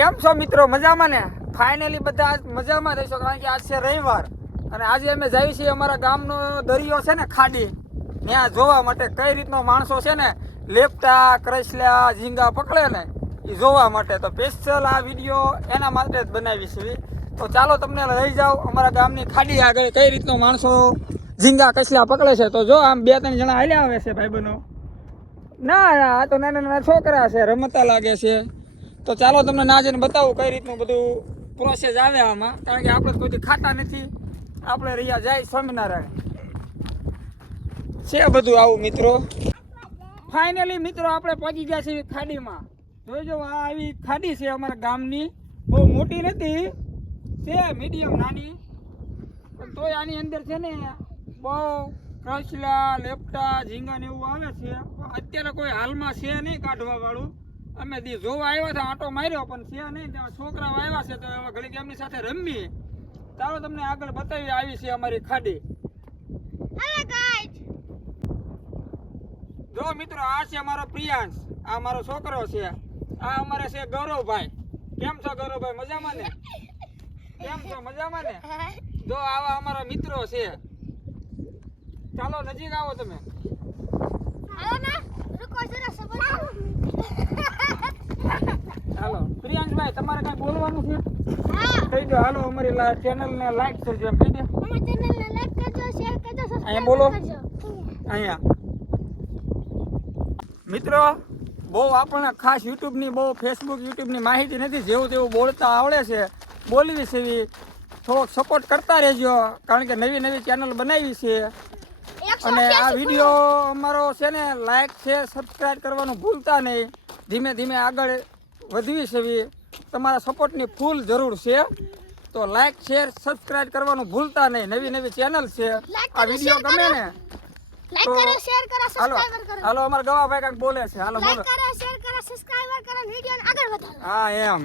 કેમ છો મિત્રો? મજામાં ને? ફાઇનલી બધા મજામાં રહીશો, કારણ કે આજ છે રવિવાર અને આજે અમે જઈએ છીએ અમારા ગામનો દરિયો છે ને ખાડી, ત્યાં જોવા માટે કઈ રીતનો માણસો છે ને લેપટા કરસલા ઝીંગા પકડે ને એ જોવા માટે. તો સ્પેશિયલ આ વિડીયો એના માટે જ બનાવી છે. તો ચાલો તમને લઈ જાઓ અમારા ગામની ખાડી આગળ કઈ રીતનો માણસો ઝીંગા કસલા પકડે છે. તો જો આમ 2-3 જણા હાલ્યા આવે છે ભાઈબંધો. ના આ તો નાના નાના છોકરા છે, રમતા લાગે છે. તો ચાલો તમને ના જઈને બતાવું કઈ રીતનું બધું પ્રોસેસ આવે આમાં, કારણ કે આપણે કોઈ ખાતા નથી, આપણે રહ્યા જાય સ્વામિનારાયણ છે બધું આવું મિત્રો. ફાઇનલી મિત્રો આપણે પહોંચી ગયા છીએ ખાડીમાં. જોઈજો આ આવી ખાડી છે અમારા ગામની, બહુ મોટી નથી, છે મીડિયમ નાની, પણ તોય આની અંદર છે ને બહુ કરસલા લેપટા ઝીંગા ને એવું આવે છે. અત્યારે કોઈ હાલમાં છે નહીં કાઢવા વાળું. અમે જોવા આવ્યા હતા, આંટો માર્યો, પણ છે નહીં. ત્યાં છોકરાઓ આવ્યા છે તો હવે ઘડીક એમની સાથે રમીએ. ચાલો તમને આગળ બતાવી આવી છે અમારી ખાડી. જો મિત્રો આ છે અમારો પ્રિયાંશ, આ મારો છોકરો છે, આ અમારે છે ગૌરવભાઈ. કેમ છો ગૌરવભાઈ? મજામાં ને? કેમ છો? મજામાં ને? જો આવા અમારા મિત્રો છે. ચાલો નજીક આવો તમે. હાલો પ્રિયાંશભાઈ, તમારે કઈ બોલવાનું છે? કહી દો. હાલો અમારી ચેનલ ને લાઈક કરજો, એમ કહી દો. અહીંયા બોલો, અહીંયા. મિત્રો બહુ આપણને ખાસ યુટ્યુબની બહુ ફેસબુક યુટ્યુબની માહિતી નથી, જેવું તેવું બોલતા આવડે છે, બોલવી છે એવી. થોડોક સપોર્ટ કરતા રહેજો, કારણ કે નવી નવી ચેનલ બનાવી છે. અને આ વિડીયો અમારો છે ને લાઈક છે, સબસ્ક્રાઈબ કરવાનું ભૂલતા નહીં. ધીમે ધીમે આગળ વધવી છે, તમારા સપોર્ટની ફૂલ જરૂર છે. તો લાઈક શેર સબસ્ક્રાઈબ કરવાનું ભૂલતા નહીં. નવી નવી ચેનલ છે. આ વિડીયો ગમે ને તો હાલો અમારા ગવાભાઈ કાંઈક બોલે છે. હાલો બોલો. હા એમ.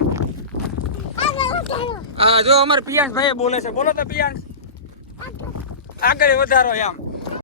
હા જો અમારે પિયાંશ ભાઈ બોલે છે. બોલો તો પિયાંશ, આગળ વધારો એમ.